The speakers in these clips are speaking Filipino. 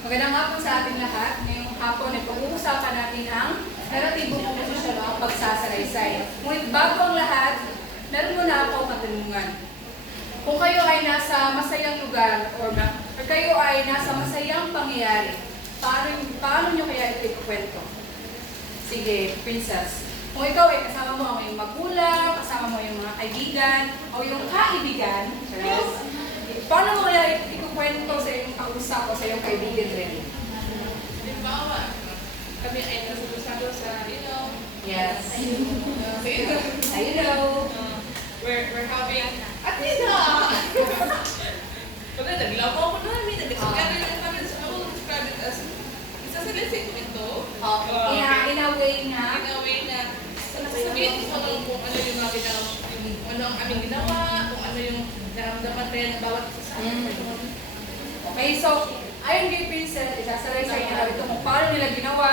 Magandang hapon sa ating lahat. Ngayong hapon ay pag-uusapan natin ang naratibong komposisyon o ang pagsasalaysay. Ngunit bago ang lahat, meron muna ako katanungan. Kung kayo ay nasa masayang lugar or kayo ay nasa masayang pangyayari, paano nyo kaya ito ikukwento? Sige, Princess. Kung ikaw ay kasama mo ang iyong magulang, kasama mo yung mga kaibigan, o yung kaibigan, paano mo kaya ikukwento sa iyong kausap o sa iyong kaibigan rin? Halimbawa, kami ay nasa sa, Yes. I know. We're having, Pagka naglabaw ko namin, nag-discover lang kami, so I will describe it as, isa sa lesson ito. In a way na, In a way na, sasabihin ko lang kung ano yung mga ginawa, ano ang aming ginawa, kung ano yung naramdaman tayo ng bawat isa sa amin. okay, so, ayon kay Princess, isasalaysay niya ito kung paano nila ginawa,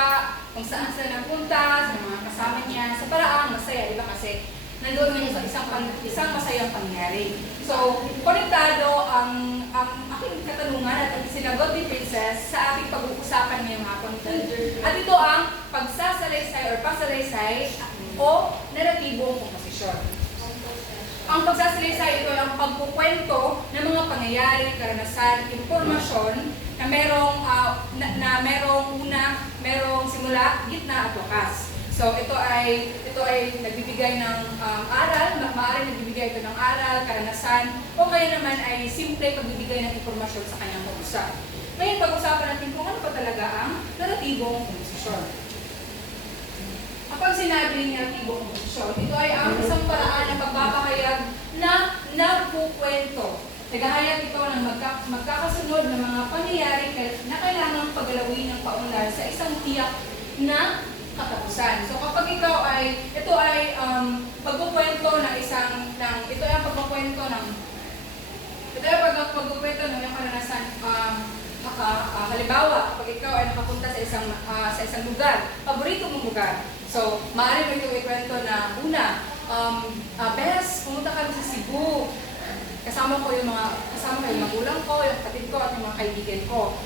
kung saan sila napunta, sa mga kasama niya, sa paraang masaya, di ba? Kasi nandoon yung sa isang masayang pangyari. So, konektado ang aking katanungan at ang sinagot ni Princess sa aking pag-uusapan ngayong hapon. At ito ang pagsasalaysay or pasalaysay o negatibong komposisyon. Ang pagsasalaysay, ito ay ang pagkukwento ng mga pangyayari, karanasan, impormasyon na merong una, merong simula, gitna at wakas. So ito ay nagbibigay ng aral, maaaring nagbibigay ito ng aral, karanasan, o kaya naman ay simple pagbibigay ng impormasyon sa kanyang kausap. Ngayon pag-usapan natin kung ano pa talaga ang negatibong komposisyon. Kapag sinabing negatibong komposisyon, ito ay ang isang paraan ng pagpapahayag na nagkukwento. Naghahayag ito ng magkakasunod ng mga pangyayari na kailangang paggalawin ng paunlad sa isang tiyak na katapusan. So kapag ito ay pagkukwento ng yung karanasan, halimbawa, kapag ikaw ay nakapunta sa isang lugar, paborito mong lugar. So, maaari mo itong ikwento na una, Bes, pumunta kami sa Cebu. Kasama ko yung magulang ko, yung kapatid ko, at yung mga kaibigan ko.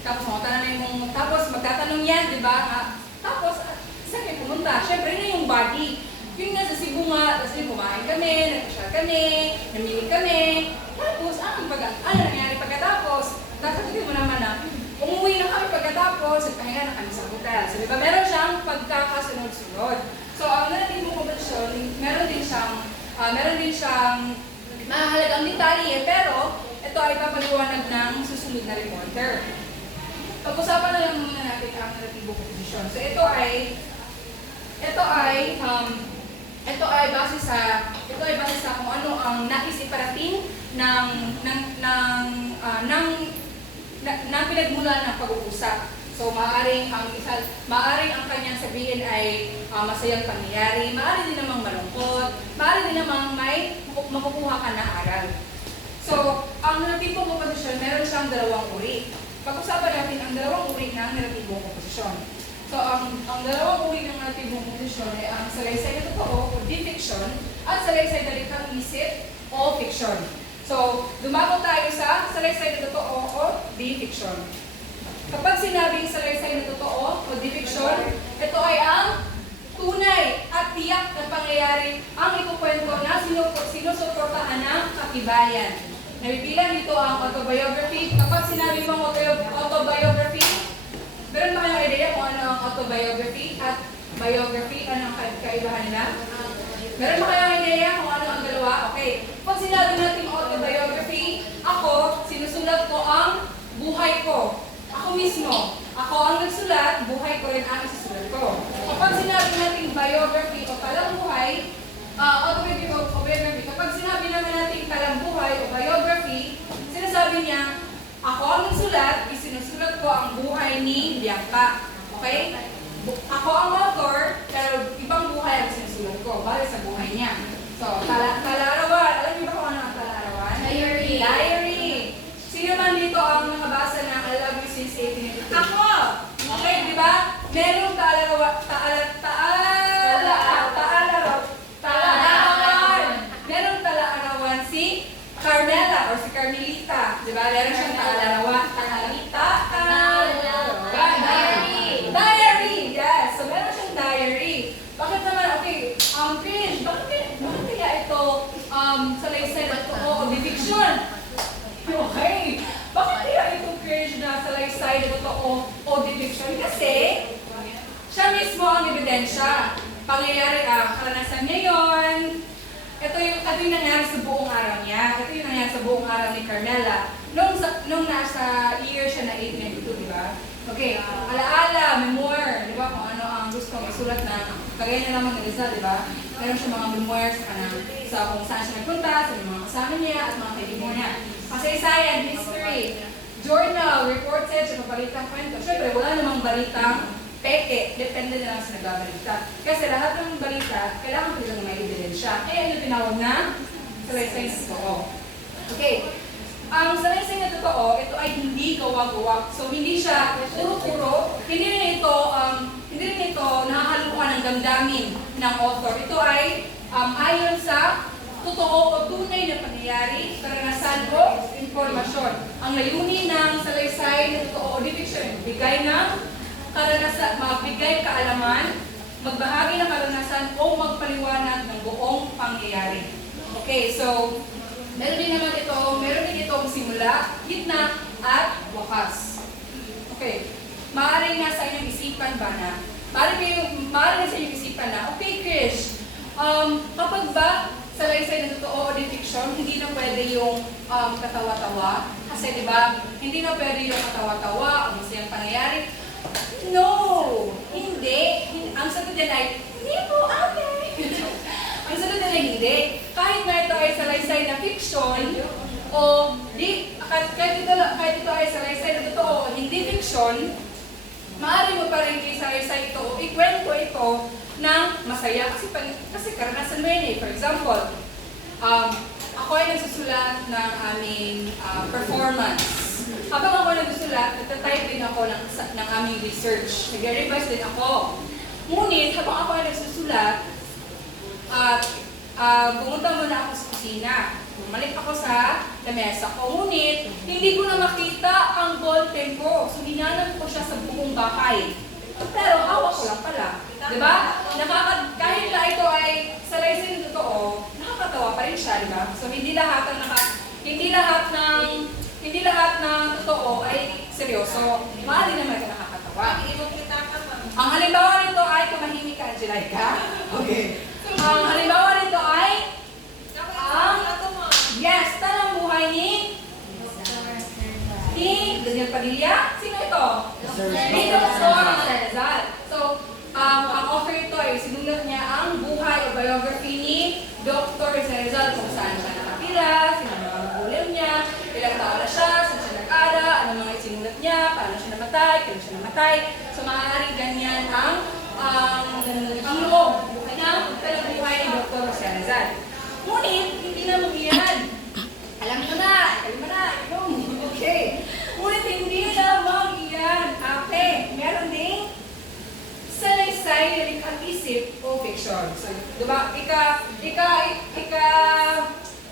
Tapos magtatanong yan, di ba? Tapos, saan kayo pumunta? Siyempre na yung body. Yung nga sa Cebu nga, tapos yung kumain kami, nag-share kami, namili kami. Tapos, ano nangyari pagkatapos? Sasabihin mo naman na, umuwi na kami pagkatapos, at pahinga na kami sa hotel. So, di ba, meron siyang pagkakasunod-sunod. So, ang negatibong komposisyon, meron din siyang mahalagang detalye, pero ito ay papaliwanag ng susunod na reporter. Pag-usapan na lang muna natin ang negatibong komposisyon. So, ito ay base sa kung ano ang nais iparating ng pinagmulan ng pag-uusap. So, maaaring ang kanyang sabihin ay masayang pangyayari, maaari din namang malungkot, maaari din namang may makukuha ka na aral. So, ang negatibong komposisyon, meron siyang dalawang uri. Pag-usapan natin ang dalawang uri ng negatibong komposisyon. So, ang dalawang uri ng negatibong komposisyon ay ang salaysay na totoo o di-fiction at salaysay na likhang isip o fiction. So, dumago tayo sa salaysay na totoo o di-fiction. Kapag sinabing salaysay na totoo o di-fiction, ito ay ang tunay at tiyak na pangyayari ang ikukwento na sinusuportahan ng katibayan. Nabibilang dito ang autobiography. Kapag sinabi mong autobiography, meron ba kayong idea kung ano ang autobiography at biography? Ano ang kaibahan nila? Meron ba kayong idea kung ano ang dalawa? Okay. Pag sinabi natin autobiography, sinusulat ko ang buhay ko. Ako mismo. Ako ang nagsulat, buhay ko rin ang isusulat ko. Kapag sinabi natin biography o talambuhay, autobiography, kapag sinabi naman natin talambuhay o biography, sinasabi niya, ako ang nagsulat, isinusulat ko ang buhay ni Bianca. Okay? Ako ang author, pero ibang buhay ang sinusulat ko, bali sa buhay niya. So, talarawan. Alam niyo ba kung ano ang talarawan? Diary. Sino man dito ang nakabasa ng I Love You Since 1882? Ako! Okay, di ba? Merong talarawan. Merong talarawan si Carmela or si Carmelita. Di ba? Meron siyang talarawan. ebidensya. Pangyayari, karanasan niya yun. Ito yung nangyari sa buong araw niya. Ito yung nangyari sa buong araw ni Carmela. Nung nasa year siya na 1892, di ba? Okay, alaala, memoir, di ba? Kung ano ang gusto mong isulat na kagaya na naman ng isa, di ba? Meron siya mga memoirs sa kung saan siya nagpunta, sa mga kasama niya at mga kaibigan niya. Kasaysayan, history, journal, reported, sa balitang kwento. Siyempre, wala namang balitang peke, depende na lang sa nagbabalita. Kasi lahat ng balita, kailangan ko lang may ebidensya. Kaya yung tinawag na salaysay na totoo. Okay. Ang salaysay na totoo, ito ay hindi gawa-gawa. So, hindi siya puro-puro. Hindi rin ito nakahaluan ng damdamin ng author. Ito ay ayon sa totoo o tunay na pangyayari, karanasan o informasyon. Ang layunin ng salaysay na totoo o fiction, bigay ng karanasan, magbigay kaalaman, magbahagi ng karanasan o magpaliwanag ng buong pangyayari. Okay, so meron din itong simula, gitna, at wakas. Okay, maaaring nasa inyong isipan ba na? Maaaring nasa inyong isipan na, okay Krish, kapag ba salaysay na totoo o fiction, hindi na pwede yung katawa-tawa. Kasi di ba, hindi na pwede yung katawa-tawa o masayang pangyayari. No! Hindi! Ang sagot dyan ay, hindi po, ate! Ang sagot dyan ay hindi. Kahit na ito ay salaysay na fiction, o kahit ito ay salaysay na totoo o hindi fiction, maaari mo pa rin isalaysay ito o ikwento ito ng masaya. Kasi karanasan mo yun eh. For example, ako ay nagsusulat ng aming performance. Habang ako nagsusulat, nagtatype din ako ng aming research. Nag-revise din ako. Ngunit, habang ako ay nagsusulat, pumunta muna ako sa kusina. Bumalik ako sa lamesa ko. Ngunit, hindi ko na makita ang ballpen ko. So, hinanap ko siya sa buong bahay. Pero, hawak ko lang pala. Diba? Kahit na ito ay salaysay ng totoo, nakakatawa pa rin siya, diba? So, hindi lahat ng totoo ay seryoso. Maaari naman ka nakakatawa. Ang halimbawa nito ay kumahimik ka, Angelica. Okay. Ang halimbawa nito ay tanang buhay ni Daniel Padilla. Sino ito? Ni Dr. Rizal. So, ang author ito ay sinulat niya ang buhay o biography ni Dr. Rizal, kung saan siya nakatira, sino mga magulang niya, ilang taon na siya, saan siya nag-ara, ano mga sinulat niya, paano siya namatay, kailan siya namatay. So, maaaring ganyan ang loob ng buhay ni Dr. Rizal. Ngunit, hindi na iyan. Alam mo na. Okay. Ngunit, hindi lamang iyan. Okay. Meron ding salaysay na likha-isip o fiction. So, diba?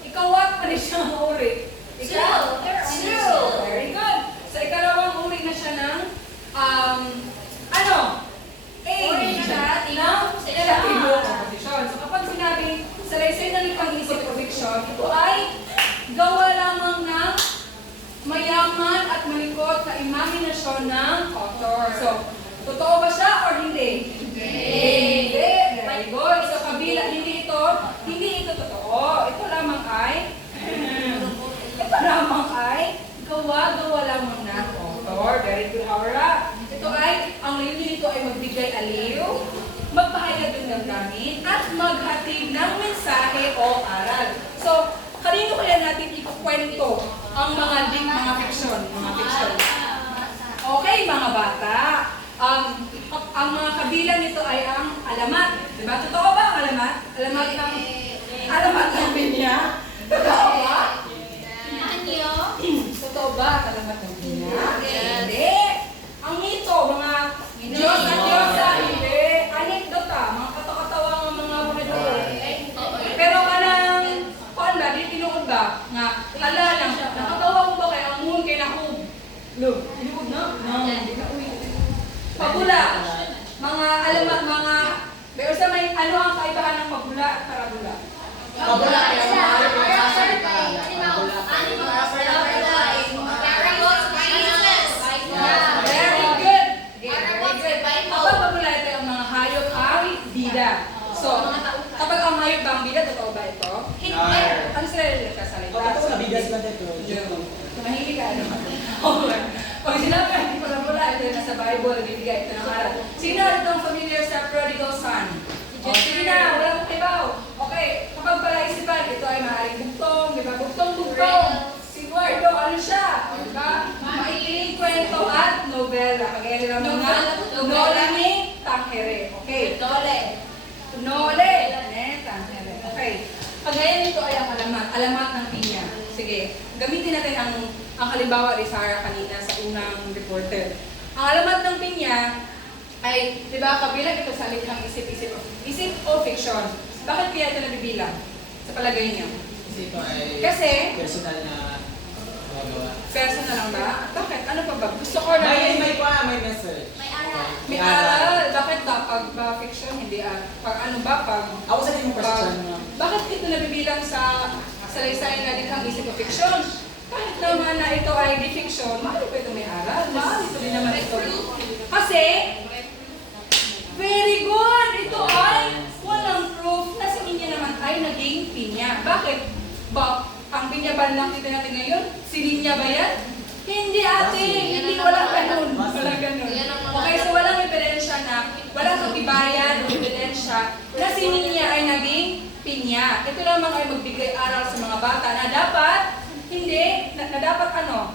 Ikawat pa rin siyang uri. True. Very good. So, ikalawang uri na siya ng uri siya ng relativo composition. So, kapag sinabing salaysay na likha-isip o fiction, ito ay gawa lamang ng mayaman at malikot na imahinasyon ng author. So, totoo ba siya or hindi? Hindi. Very good. So, kabila, hindi ito totoo. Ito lamang ay gawa lamang ng author. Very good, Aura. Ito ay, ang layunin nito ay magbigay aliw, magpahayag ng damdamin, at maghatid ng mensahe o aral. So, kanino kaya natin ikukwento ang mga fiction? Okay, mga bata. Ang mga kabilang nito ay ang alamat. Diba? Totoo ba ang alamat? Alamat ng binya? Totoo ba? Totoo ba? Alamat ng binya? Hindi. Ang mito, mga Diyos at Diyosa, hindi. Anekdota, mga katakatawang mga monedor. Pero paano ba? Di tinuod ba? Nga, nakatawa mo ba kaya ang moon kay Nahub? Look, tinuod na? Pabula. Pero sa may, ano ang kaibahan ng pabula at parabula? Pabula ay ang mahal ko sa salita. Very good. Kapag pabula ito ang mga hayop at nagbigay ito ng aral. Sino itong familiar sa prodigal son? O, sige na, wala mong kibaw. Okay, kapag palaisipan, ito ay maaaring bugtong, di ba? Bugtong-bugtong. Si Eduardo, ano siya? Di ba? Maikiling kwento at novela. Kagaya nila mga novela ni Tangere. Okay. Nole. Tangere. Okay. Kagaya nito ay ang alamat ng pinya. Sige, gamitin natin ang halimbawa ni Sarah kanina sa unang reporter. Ang alamat ng pinya ay, di ba, kabilang ito sa likhang isip o fiction. Bakit kaya ito nabibilang? Sa palagay niyo? Kasi ito ay Kasi, personal na gagawa. personal lang ba? Bakit? Ano pa ba? Gusto ko na May message. may aral. Bakit ba? Pag fiction, hindi pag ano ba? Pag Ako sa yung question mo. bakit ito nabibilang sa salaysay na likhang isip o fiction? Kahit naman na ito ay di fiction, mahal ko ito may aral. Mahal ito din naman ito. Kasi, very good! Ito ay walang proof na si Ninya naman ay naging pinya. Bakit? Ba, ang pinya ba lang kita natin ngayon? Si Ninya ba yan? Hindi ate! Hindi, walang ganun. Walang ganun. Okay, so walang ebidensya na, walang katibayan o ebidensya na si Ninya ay naging pinya. Ito lamang ay magbigay aral sa mga bata na dapat, hindi, na dapat ano?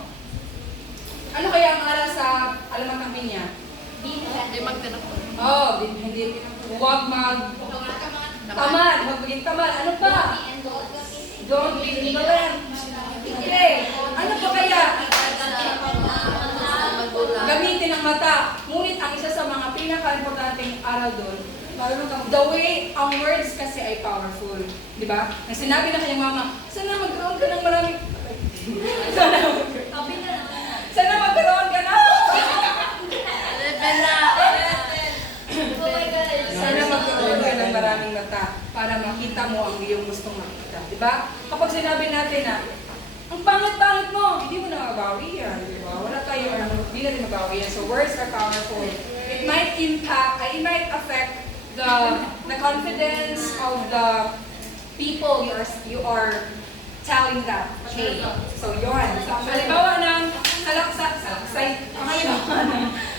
Ano kaya ang aral sa alamat ng pinya? Oh, hindi. Huwag tamad. Huwag maging tamad. Ano pa? Don't be ignorant. Okay. Ano pa kaya? Gamitin ang mata. Ngunit ang isa sa mga pinaka-importanting aral doon, marunong kang, the way, ang words kasi ay powerful. Di ba? Nang sinabi na kanyang mama, sana magkaroon ka ng maraming... sana magkaroon ka na! Sana magkaroon ka ng maraming mata para makita mo ang iyong gustong makita. Diba? Kapag sinabi natin na, ang pangit-pangit mo, hindi mo na mabawi yan. Diba? Wala tayo, hindi natin mabawi yan. So words are powerful. It might impact, it might affect the confidence of the people you are telling that. Okay. So yun. So ang halimbawa ng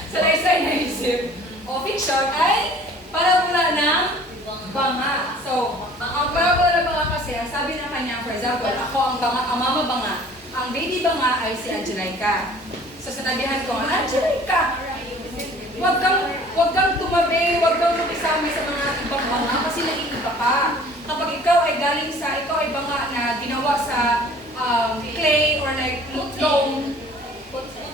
salaysay na isip o fiction ay parabola ng banga. So, ang parabola ng banga kasi, ang sabi ng kanya, for example, ako ang banga, ang mama banga, ang baby banga ay si Angelica. So, sinabihan ko, Angelica, wag kang tumabi, wag kang makisama sa mga ibang banga kasi naiiba ka. Kapag ikaw ay galing sa, ikaw ay banga na ginawa sa clay or like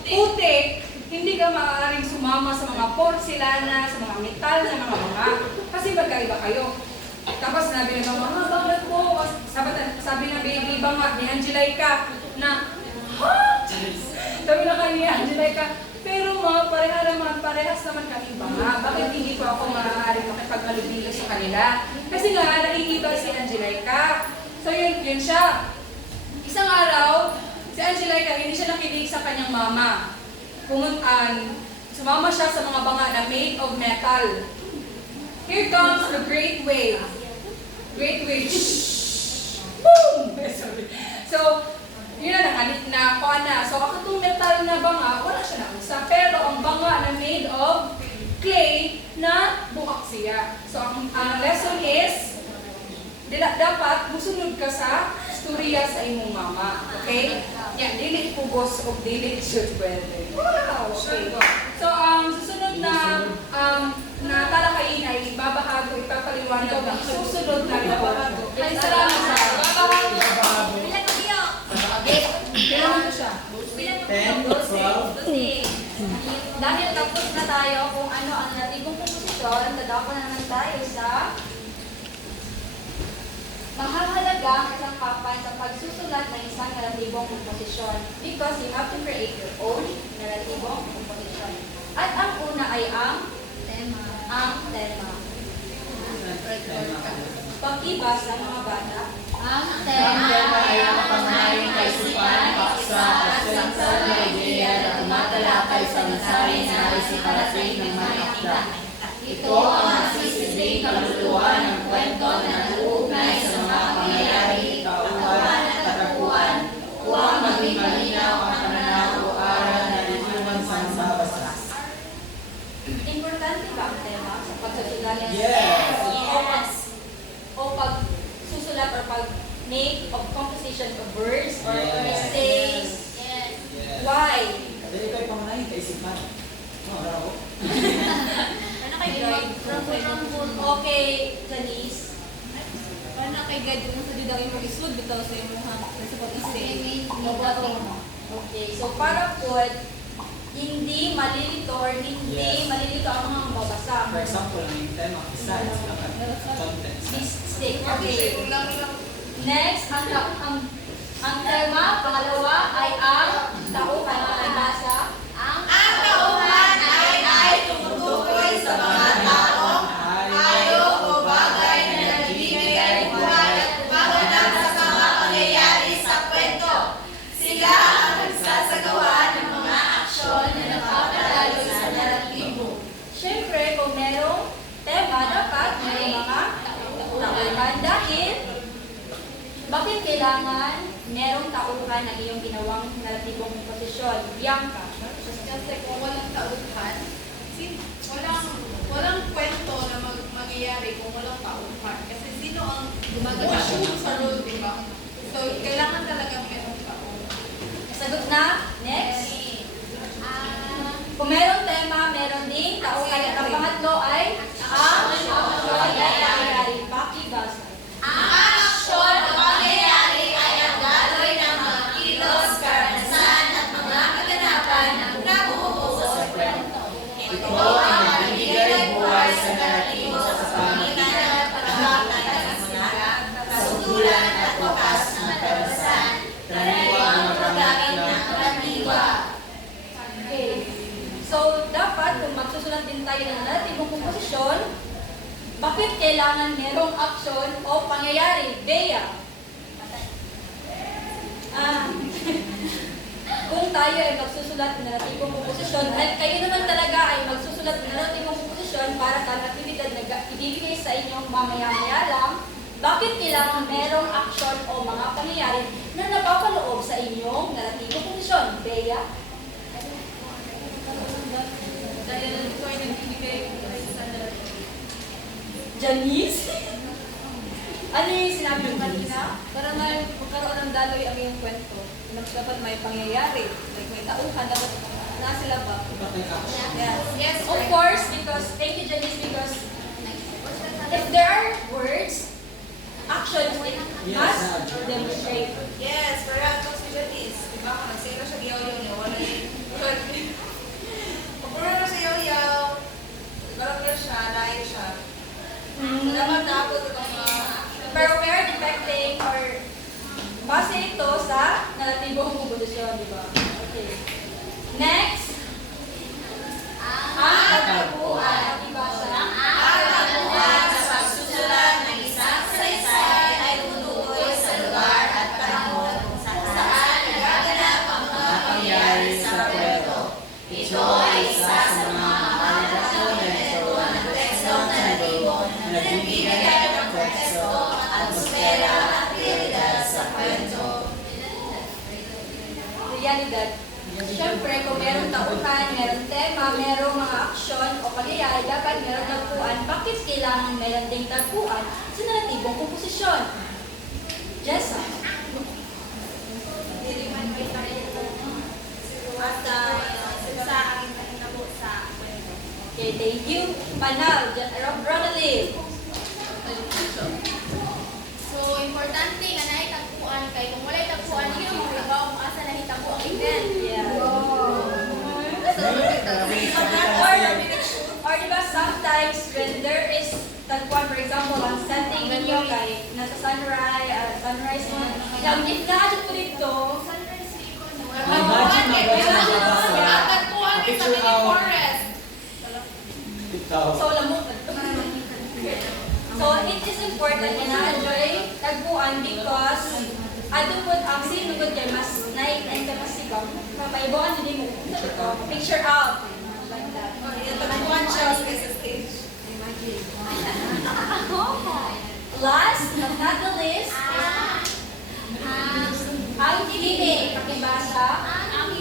putik, hindi ka maaaring sumama sa mga porcelana, sa mga metal na mga banga. Kasi magkaiba kayo. Tapos sinabi ng mga bangat mo, sabi ng baby banga ni Angelica na, ha? Sabi na kanya Angelica, pero parehas naman kami banga. Bakit hindi pa ako maaaring makipagmalubilo sa kanila? Kasi nga, naiiba si Angelica. So yun siya. Isang araw, si Angelica, hindi siya nakinig sa kanyang mama. Sumama siya sa mga banga na made of metal. Here comes the great wave. Great wave. Boom! So, yun na, kuha na. So, ako itong metal na banga, wala siya nausa. Pero ang banga na made of clay na buhak siya. So, ang lesson is, dapat musunod ka sa storya sa imong mama. Okay? Yan, dili pugos o dili should pwede. Wow! Okay. So, ang susunod na talakayin ay ibabahag o ipapaliwanag ng susunod na report. Ay, salamat sa babahag. Kailangan ko siya. 10, 12. Dahil tapos na tayo kung ano ang natibong komposisyon, dadako na naman tayo sa mahahalagang isang papan sa pagsusulat ng isang relatibong komposisyon because you have to create your own relatibong komposisyon. At ang una ay ang tema. Pag-ibas ng mga bata. Ang tema ay ang pangaring kaisipan, paksa, at sangsal na ideya na tumatalakay sa mensahe na isiparating ng mga akda. Ito ang nagsisilbing kaluluwa ng kwento na uugnay sa mga pangyayari, kauwan at katapuan, upang maging malinaw ang pananaw o aral na liliwan sa magbabasa. So para po, hindi malilito or hindi Yes. malilito ang mga mababasa. For example, ang yung tema, isa, context. Mistake. Okay, Okay. ulang lang. Next, ang tema, pangalawa, ay ang tauhan. Ay basa. Ang tauhan ay tumutukoy sa mga taong hayop o bagay na nagbibigay buhay at gumaganap sa mga pangyayari sa kwento. Sila ang nagsasagawa ng mga aksyon na nakakadaloy sa naratibo. Siyempre, kung merong tema, dapat may mga tauhan. Dahil, bakit kailangan merong tauhan na iyong ginawang naratibong komposisyon? Bianca. Kasi kung walang tauhan, walang kwento na mangyayari kung walang tauhan. Kasi sino ang gumagawa sa role, di ba? So, kailangan talaga merong tauhan. Sagot na. Next. Kung merong tema, meron ding tauhan. At ang pangatlo ay ang aksyon ay pangyayari. Pakibasa. Ang aksyon o pangyayari ay ang daloy ng mga kilos, karanasan at mga kaganapan na bumubuo sa kwento. Ito ang nagbibigay buhay sa naratibo sa pamamagitan ng pagkakita ng mga kasuguran at wakas ng karanasan, karaniwang paggamit ng karaniwa. Okay. So, dapat kung magsusulat din tayo ng naratibong komposisyon, bakit kailangan merong aksyon o pangyayari? Bea. Kung tayo ay magsusulat ng naratibong komposisyon, at kayo naman talaga ay magsusulat ng naratibong komposisyon para sa aktibidad na ibibigay sa inyong mamaya-maya lang, bakit kailangan merong aksyon o mga pangyayari na napapaloob sa inyong naratibong komposisyon? Bea? Dahil ito ay nagbibigay buhay sa naratibo. Janice? Ano yung sinabi mo kanina? Para magkaroon ng daloy ang iyong kwento. Dapat may pangyayari. Like may tauhan, dapat na sila ba? Iba tayo action. Yes. Yes, Of course, because, thank you Janice, because if there are words, actions it must demonstrate. Yes, perhaps si Janice. Diba? Kung nagsira siya giyaw-yaw niya, wala yung... Pagpuro na siya yaw-yaw, parang na siya, layo siya. Dapat naabot itong mga... Pero we are defecting or base ito sa naratibong komposisyon, di ba? Okay. Next, ang pagkabuan. Ibasa. Ang pagbuhat sa pagsusulat ng isang saysay ay tumutukoy sa lugar at panahon kung saan nagaganap ang mga pangyayari sa kwento. Ito ay isa sa mga mahalagang elemento ng tekstong naratibo na nagbibigay ng konteksto, atmosfera at realidad sa kwento. Realidad. Siyempre, kung merong tauhan, merong tema, merong mga aksyon o pangyayari, dapat merong tagpuan. Bakit kailangan meron ding tagpuan sa naratibong komposisyon? Jessa. Okay, thank you. Panal, Ronaldin. So, importante nga na itagpuan kay kung wala itagpuan, hindi mo mahibaw kung asa nahitabo ang event. Yeah. Or diba, sometimes when there is tagpuan, for example, ang setting ninyo kay nasa sunrise mo, if na-adyo po dito, Imagine na ba sa nababasa? Tagpuan is sa Picture mini how- forest. Ikaw. so lamok na to. So it is important na enjoy tagpuan because adto pud ang sinugod kay mas naik ka mas sigaw. Mapaibuan din mo. Picture out. Like that. Tagpuan siya sa stage. Last but not the least, ang tinig. Pakibasa.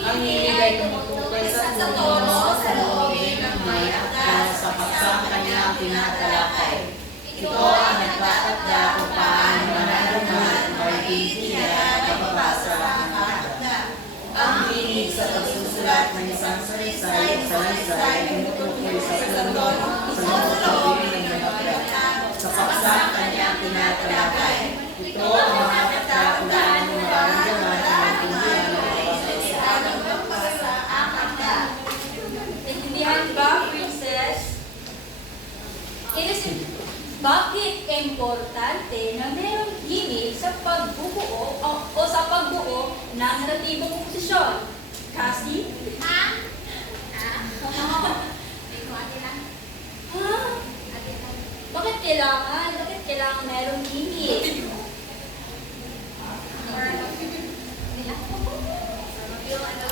Ang hilig ay tumutukoy sa tono sa loobin ng may akda sa paksang kanyang tinatalakay. Ito ang nagtatakda kung paano mararamdaman o maintindihan at mabasa ang akda. Ang hilig sa pagsusulat ng isang salaysay ay tumutukoy sa tono sa loobin ng may akda sa paksang kanyang tinatalakay. Ito ang nakakakda kung paano mararamdaman o maintindihan at mabasa. Bakit importante na mayroong himig sa pagbubuo o sa pagbuo ng negatibong komposisyon? Cassie? Ha? Bakit kailangan? Bakit kailangan mayroong himig?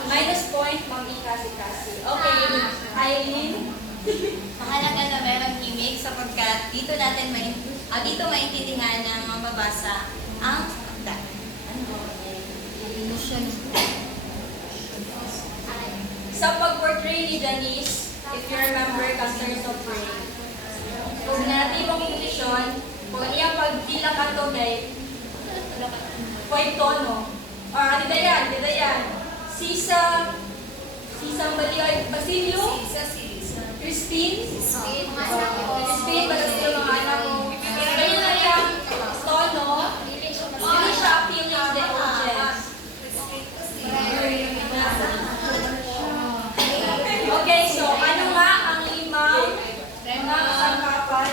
Minus point, mag-ikasi-kasi. Okay, Eileen? Mahalaga na mayroong himig sapagkat dito dito maintindihan ng mababasa ang akda. Sa pag-portray ni Janice, if you remember, Concerns of Rain, kung negatibong kondisyon, kung iyang pagdila ka to kay point tono. Dito yan. Sisa Basilio? Christine, para sa mga anak mo. Kaya na yung tono, hindi siya appealing the audience. Okay, so ano nga ang limang kasangkapan?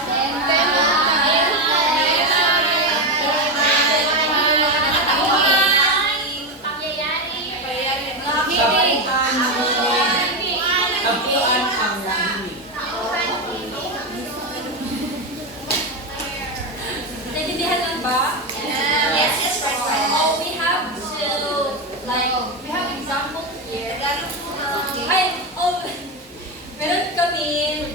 Tagpuan ang nahimig. Naintindihan lang ba? Yes, right. Oh, we have example here. Meron kami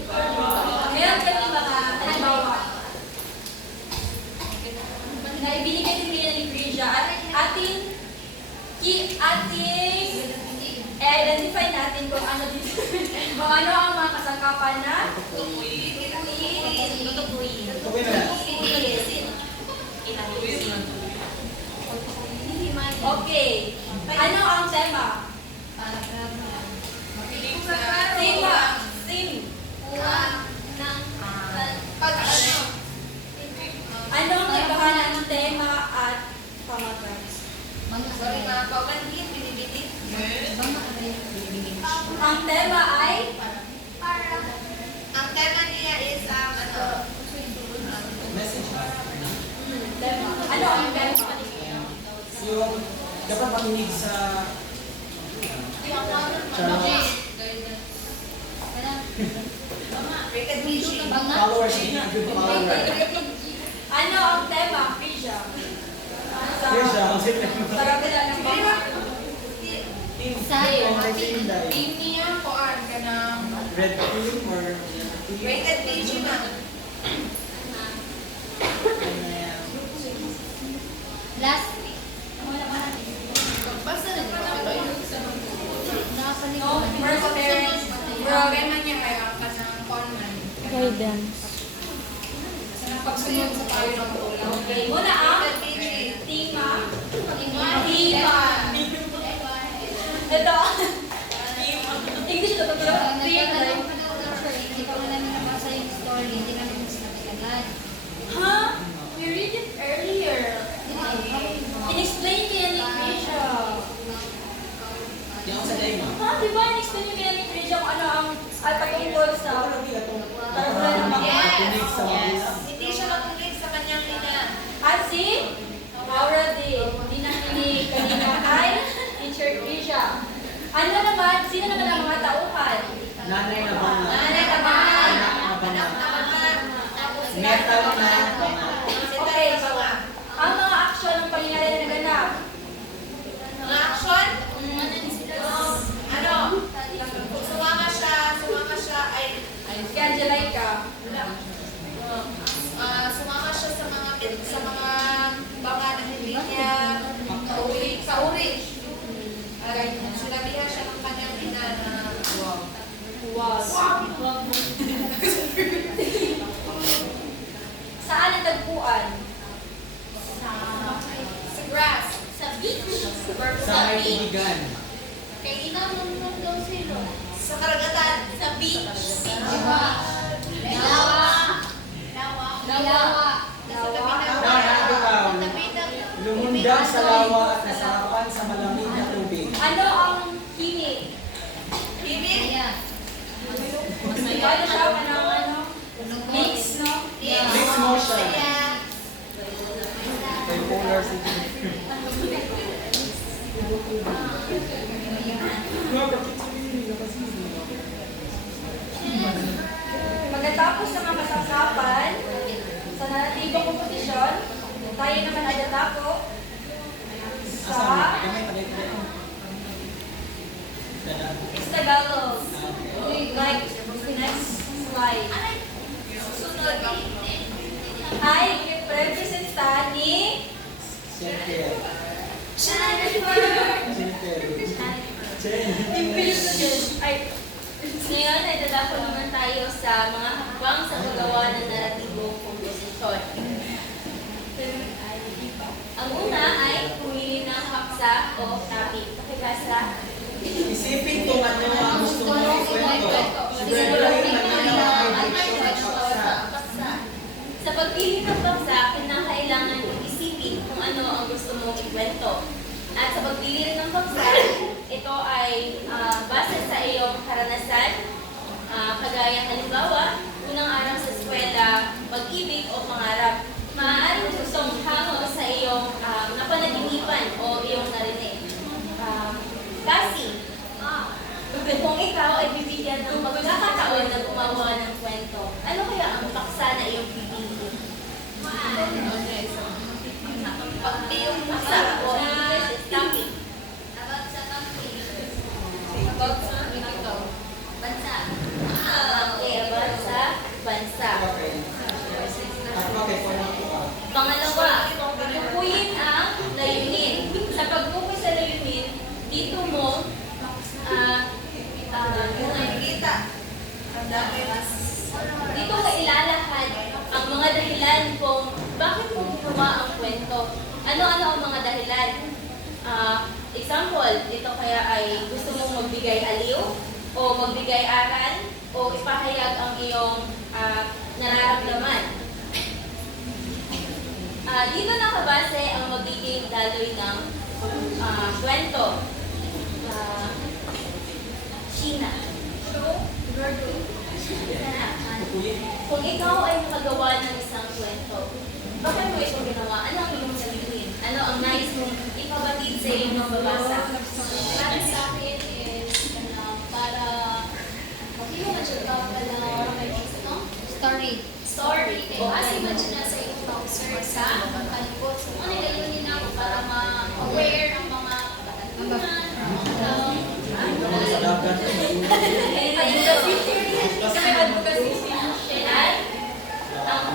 mga halimbawa na ibinigay din nila ni Krisha at ating identify natin kung ano ang mga kasangkapan na Tukoy na. okay. Ano ang tema? Ano ang kaibahan ng tema at pamagat? Sorry mga paumanhin, binibitin. Ang tema ay Ang tema niya is Message. tema. Ano ang tema? Yung dapat makinig sa channel. recognition. Followers niya. Good followers. Ano ang tema, Krisha? Krisha, ang sipin. Para pala ng mga Team niya ko ka ng Red team or Recognition na. last basta na no, first parents. problema niya kaya ka ng conman. Guidance. Pagsunod sa tayo ng ulam. Okay, muna ang tema. Ito. English ito. Huh? We read it earlier. In-explain kaya ni Krisha. yung sa day mo. Ha? Diba in-explain kaya ni Krisha kung ano ang patungkol sa tarapula ng mga Makinig sa mga Hindi siya makinig sa kanyang ina. at si Laura din. Dinakinig kanina kay Teacher Krisha. Ano naman? Sino naman ang mga tauhan? nanay na banga. Nanay na banga. Anak na banga. Tapos Metal na banga. Okay, so ang mga aksyon ng pangyayari na naganap. Mga action? Ano? Sumama siya ay Si Angelica. sumama siya sa mga banga na hindi niya sa uri. Sinabihan siya ng kanyang ina na Wow. Saan natagpuan? sa grass. Sa beach. Sa may tubigan. Sa karagatan. Sa beach. Lawa. Nakakagaw. Lumundag sa lawa at nasarapan sa malamig na tubig. Ano ang himig? Bibig. Ano siya? Ano? Mix, no? Yes. Mixed motion Masaya. Bipolar syndrome. Pagkatapos ng mga kasangkapan sa naratibong kompetisyon, tayo naman ay datako sa Tagalog. Like, next slide. Sunod. Ay, representa ni Jennifer. ay, ngayon ay dadako naman tayo sa mga hakbang sa paggawa ng naratibong komposisyon. Ang una ay pumili ng paksa o topic. Pakibasa. Isipin kung ano ang gusto mong ikwento. Siguraduhin ano ang direksyon ng paksa. Sa pagpili ng paksa, kinakailangan isipin kung ano ang gusto mong ikwento. At sa pagpili rin ng paksa, ito ay base sa iyong karanasan, kagaya halimbawa, unang araw sa eskwela, pag-ibig o pangarap. Maaaring gustong hango sa iyong napanaginipan o iyong narinig. Kasi, kung ikaw ay bibigyan ng pagkakataon na gumawa ng kwento, ano kaya ang paksa na iyong pipili? Yung paksa o English is topic. About sa country. About sa Bansa. okay, about sa bansa. Pangalawa, tukuyin ang layunin. Sa pagtukoy sa layunin, dito mo dito mo ilalahad ang mga dahilan kung bakit mo ginawa ang kwento. Ano-ano ang mga dahilan? Example, ito kaya ay gusto mong magbigay aliw o magbigay aral o ipahayag ang iyong nararamdaman. Dito nakabase ang magiging daloy ng kwento. Sheena. Kung ikaw ay nakagawa ng isang kwento, bakit mo ito ginawa? Ano ang iyong sabihin? Ano ang nais mong ipabatid sa iyong mababasa? Para sa akin is, para mag-iwan siya pala story. Kasi man siya sa iyong browser sa kalibot. So, ano nilalaman ako para ma-aware ng mga katagunan, At ang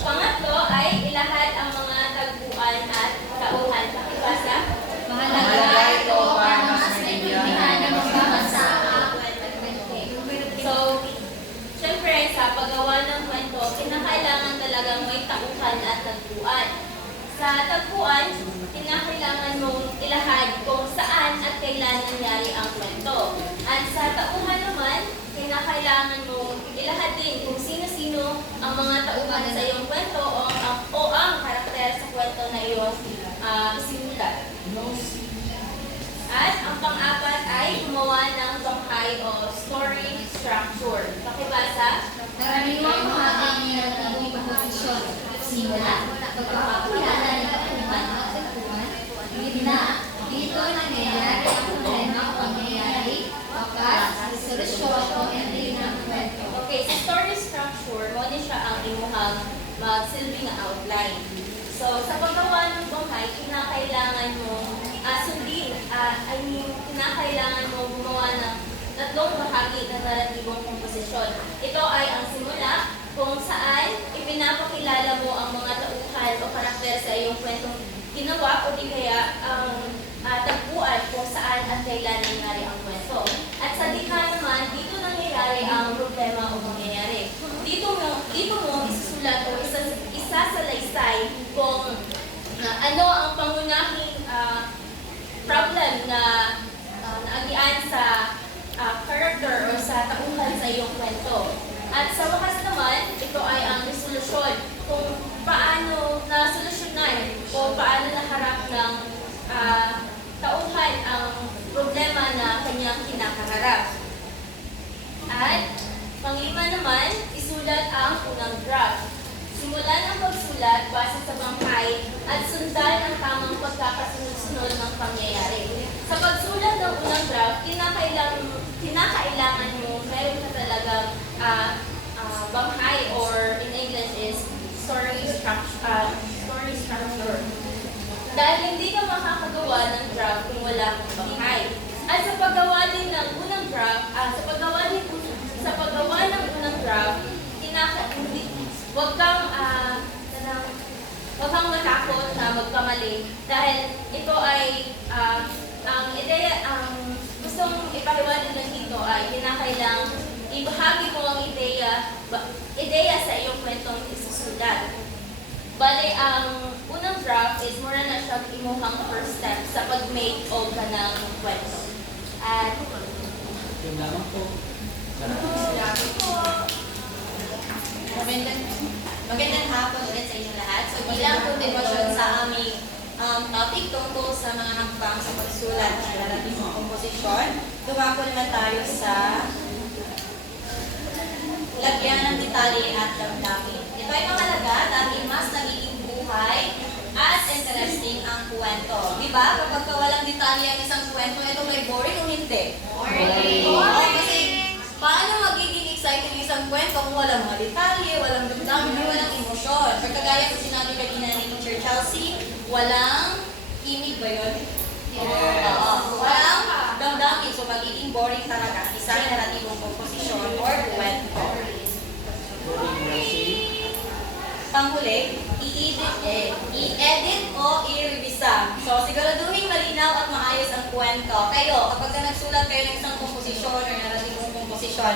pangatlo ay ilahad ang mga tagpuan at tauhan. Pakibasa. Mahalaga ito para mas maintindihan ng magbabasa. So, syempre sa paggawa ng kwento, kinakailangan talagang may tauhan at tagpuan. Sa tagpuan, kinakailangan mong ilahad kung saan at kailan nangyari ang kwento. At sa tauhan naman, kinakailangan mong ilahad din kung sino-sino ang mga tauhan sa iyong kwento o ang karakter sa kwento na iyong isinulat. At ang pang-apat ay gumawa ng tungkay o story structure. Pakibasa. Karaniwang bahagi ng ating komposisyon, simula, pagpapakilala ng tauhan at tagpuan, gitna, dito nangyayari ang problema o pangyayari, wakas, solusyon o ending ng kwento. Okay, sa story structure, mo din siya ang imuhang magsilbing outline. So, sa paggawa ng tungkay, kinakailangan mo sundin, kinakailangan mo gumawa ng tatlong bahagi ng naratibong komposisyon. Ito ay ang simula, kung saan ipinapakilala mo ang mga tauhan o karakter sa iyong kwentong ginawa o di kaya ang tagpuan kung saan at kailan nangyari ang kwento. At sa dikha naman, dito nangyayari ang problema o mangyayari. Dito mo isusulat o isasalaysay kung ano ang pangunahing problem na naagian sa character o sa tauhan sa iyong kwento. At sa wakas naman, ito ay ang resolusyon kung paano nasolusyonan o paano naharap ng tauhan ang problema na kanyang kinakaharap. At panglima naman, isulat ang unang draft. Simulan ang talakay at sundan ang tamang pagkakasunod-sunod ng pangyayari. Sa pagsulat ng unang draft, kinakailangan mo meron ka talagang banghay, or in English is story structure. Dahil hindi ka makakagawa ng draft kung wala kang banghay. At sa paggawa din ng unang draft, sa paggawa ng unang draft, huwag kang matakot na magkamali dahil ito ay ang ideya, ang gustong ipahiwatig ng dito ay kinakailang ibahagi mo ang ideya sa iyong kwentong isusulat. Bale, ang unang draft is mura na siya imuhang first step sa pag-make o ka ng kwento. At Yun lamang po. magandang hapon ulit sa inyo lahat. So, bilang kontinusyon sa aming topic tungkol sa mga hakbang sa pagsulat ng relatibong komposisyon, dumako naman tayo sa lagyan ng detalye at damdamin. Ito ay mahalaga dahil mas nagiging buhay at interesting ang kwento. Diba? Kapag walang detalye ang isang kwento, ito may boring o hindi? Boring! Kasi paano magiging exciting ang isang kwento kung walang mga detalye, walang damdamin, walang emosyon? Pagkagaya ko sinabi kanina ni Teacher Chelsea, walang imig ba yun? Oo. Walang damdamin, so magiging boring talaga isang relatibong komposisyon or kwento. Panghuli, i-edit o i-revisa. So, siguraduhin malinaw at maayos ang kwento. Kayo, kapag nagsulat kayo ng isang komposisyon o narratibong komposisyon,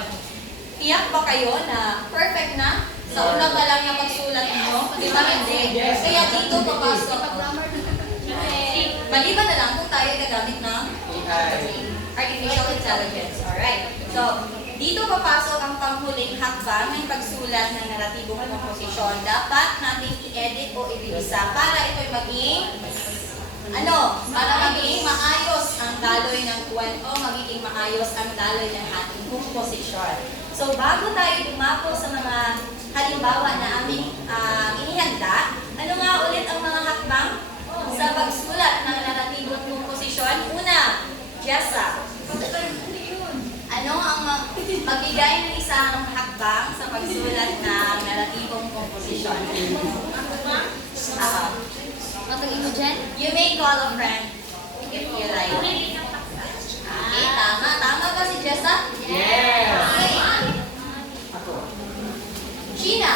tiyak ba kayo na perfect na? Sa una pa lang yung pagsulat niyo? Di ba hindi? Kaya dito papasok. Maliban na lang kung tayo gagamit ng artificial intelligence. Alright. So, dito papasok ang panghuling hakbang ng pagsulat ng naratibong komposisyon. Dapat natin i-edit o i-revisa para ito'y maging para maging maayos ang daloy ng kwento, magiging maayos ang daloy ng ating komposisyon. So, bago tayo dumako sa mga halimbawa na aming inihanda, ano nga ulit ang mga hakbang sa pagsulat ng naratibong komposisyon? Una, Jessa. Ano ang magbigay ng isang hakbang sa pagsulat ng naratibong komposisyon? Matagin mo dyan? You may call a friend if you like. Okay, tama. Tama ba si Jessa? Yes! Okay. Ako. Sheena.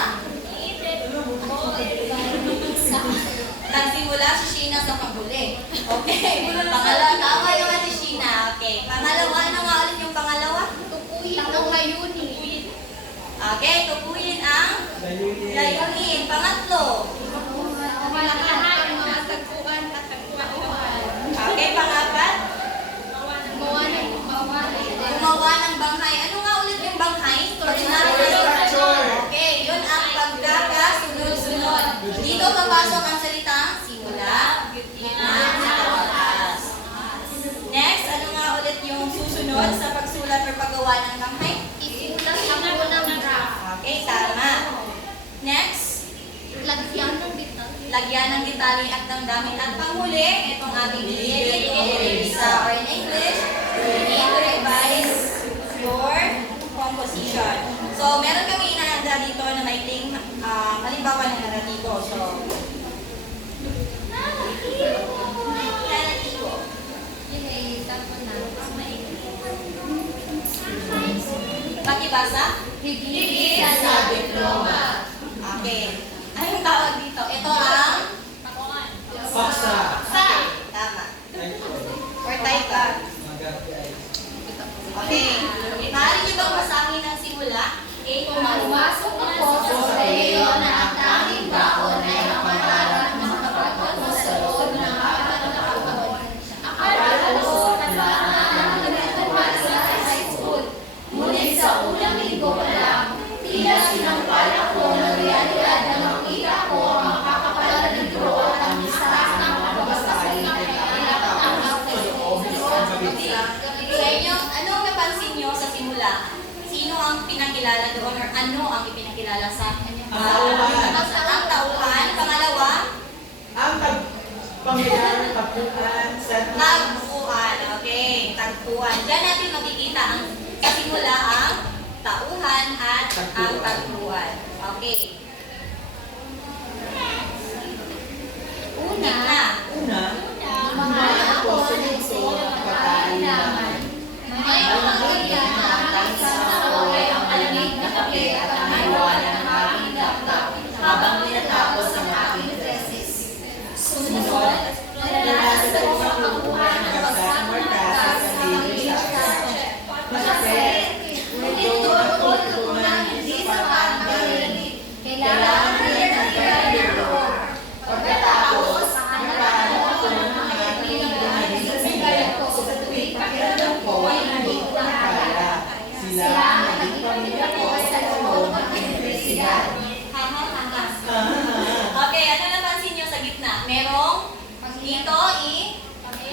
Nagsimula si Sheena sa panghuli. Okay. Pangalawa, tama naman si Sheena. Okay. Pangalawa, ano nga ulit yung pangalawa? Tukuyin ang layunin. Okay, tukuyin ang layunin. Pangatlo. Malakahan ang mga tagpuan at tagpuan. Okay, pangapat. Gumawa ng banghay. Ano nga ulit yung banghay? Okay, yun ang pagkakasunod-sunod. Dito papasok ang salitang simula, gitna, wakas. Next, ano nga ulit yung susunod sa pagsulat o paggawa ng banghay? isulat ang unang draft. Okay, tama. Next, lagyan ng detalye at damdamin. At panghuli, itong ating i-edit o i-revisa. Or in English, you need to revise your composition. So, meron kami inahanda dito na may halimbawa ng naratibo. So, naratibo. Yun ay tapon na. Pakibasa? Higit sa diploma. Okay. Anong tawag dito? Ito ang Paksa. tama. Or type. Okay. Maaari niyo bang basahin ang simula? Pumasok ako sa sarili na ang tanging baon ay ang pangarap ng kapatid mo sa loob ng apat na taon. Akala ko kasama ang nagtutupad sa high school. Ngunit sa unang linggo pa lang, tila sinampal ako ng realidad na makita ko ang makakapal ng libro at ang listas ng pagbabasay ng kailangan ng Sa inyo, anong napansin niyo sa simula? Sino ang pinakilala doon or ano ang ipinakilala sa Ang tauhan. ang tauhan? Pangalawa, Ang pangyayaring tagpuan sa Tagpuan. Okay, tagpuan. Diyan natin makikita ang sa simula ang tauhan at ang tagpuan. Okay. Gitna. una, Mga ako sa lingso at pagkainaman. may mga kailangan sa kaaway ang malamig na kape at ang hiwala ng aking dapdap habang tinatapos ang aking tesis. Sunod, naranasan ko ang pagkuhan ng pagsamartas sa aming subject. Kasi, ito ako tutunan hindi sapat ang pagrinig. Kailangan rin ang pagrinig. Pagkatapos, nakaano ako ng mga kaibigan sa sigayan ko sa tuwing pakiramdam ko ay nandito na kaya. Sila ang naging pamilya ko sa loob ng universidad. Okay, ano napansin nyo sa gitna? Merong dito ano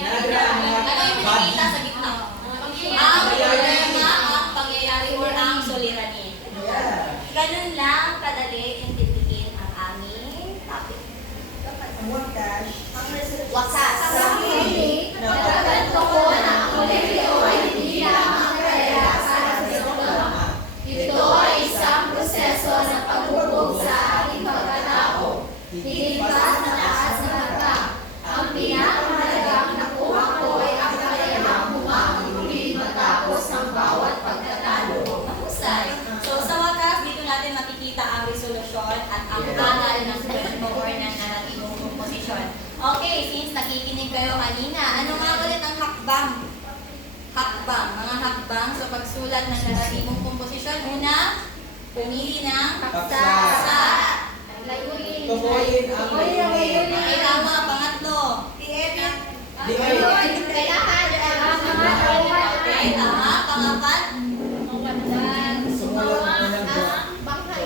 yung pinakita sa gitna? Ang problema, ang pangyayari or ang suliranin. Yeah. Ganun lang kadali intindihin ang aming topic. Wakas. Nagkaganto ko na ang kolehiyo ay hindi lamang kadalasan ng diploma. Ito ay isang proseso ng paghubog sa ating pagkatao. Higit pa sa taas na mata. Ang pinakamahalagang nakuha ko ay ang kakayahang humahuli matapos ng bawat pagkatalo. Mahusay. So sa wakas, dito natin makikita ang resolusyon at ang banal ng kwento or ng naratibong komposisyon. Okay, since nakikinig kayo kanina, ano nga ulit ang hakbang? Hakbang. Mga hakbang sa pagsulat ng naratibong komposisyon. Una, pumili ng Paksa. Tukuyin ang layunin. Okay, tama. Pangatlo. Di kayo. Okay, tama. Pangapat. Sumulat na ng drop. Panghay.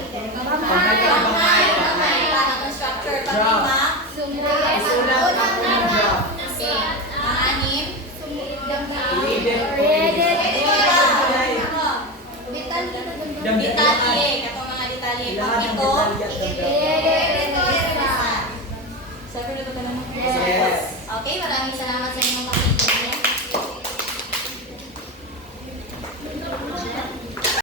Ang structure. Panglima. Sulat ang unang drop. Okay. Panganim. Detalye. Katong mga detalye. Pangpito. Yes. Sabi na ito ka naman. Yes. Okay, maraming salamat sa